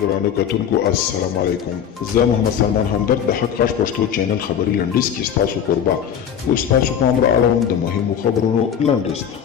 ګرانو کتونکو السلام علیکم. زه محمد سلمان همدرد د حق غږ پښتو چینل خبري لنډیز کې ستاسو قربا اوس تاسو پام را اړوم د مهمو خبرونو لنډیز ته.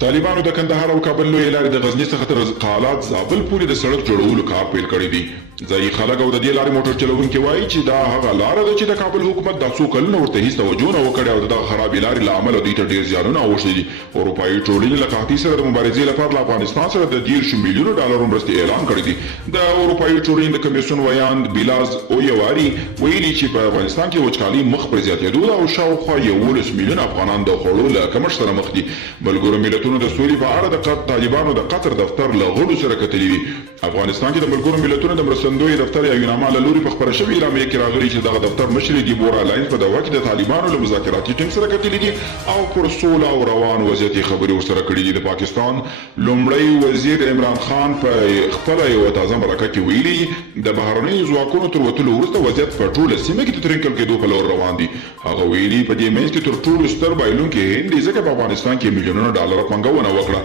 طالبانو د کندهار او کابل لویې لارې د غزني څخه تر قالات زابل پورې د سړک جوړولو کار پیل کړی دی. ځایي خلک او د دې لارې موټر چلوونکي وایي چې دا هغه لاره ده چې د کابل حکومت دا څو کلونه ورته هیڅ توجه نه وکړې او دغه خرابې لارې له امله دوی ته ډېر زیانونه اوښتي دي. اروپایي ټولنې له قحطۍ سره د مبارزې لپاره له افغانستان سره د 10 میلیونو ډالرو مرستې اعلان کړی دي. د اروپایي ټولنې د کمیسیون ویاند بیلاز اویواري ویلي چې په افغانستان کې وچکالي مخ پر زیاتېدو ده او شاوخوا 11 میلیون افغانان د خوړو له کمښت سره مخ دي. ملګرو ملتونو د سولې په اړه د طالبانو د قطر دفتر له غړو سره کتلي دي. افغانستان کې د ملګرو ملتونو د مرستندوی دفتر یا یوناما له لوري په خپره شوې اعلامیه کې راغلي چې دغه دفتر مشري دیبورا لاینز په دوا کې د طالبانو له مذاکراتي ټیم سره کتلي دي او پر سوله او روان وضعیت یې خبرې ورسره کړي دي. د پاکستان لومړی وزیر عمران خان په خپله یوه تازه مرکه کې ویلي د بهرنیو ځواکونو تر وتلو وروسته وضعیت په ټوله سیمه کې د ترنکل کېدو په لور روان دي. هغه ویلي په دې منځ کې تر ټولو ستر بایلونکی هند دی ځکه په افغانستان کې میلیونونه ډالره پانګونه وکړه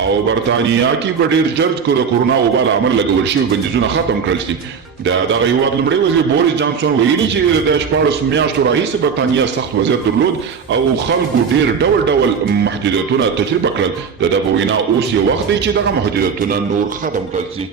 او برطانیه کې په ډېر ژر د کورونا وبا له امله لګول شوي بندیزونه ختم کړل شي. دغه هیواد لومړی وزیر بوریس جانسون ویلي چې د 14 میاشتو راهیسې برطانیه سخت وضعیت درلود او خلکو ډېر ډول محدودیتونه تجربه کړل. د ده په وینا اوس یو وخت دی چې دغه محدودیتونه نور ختم کړل شي.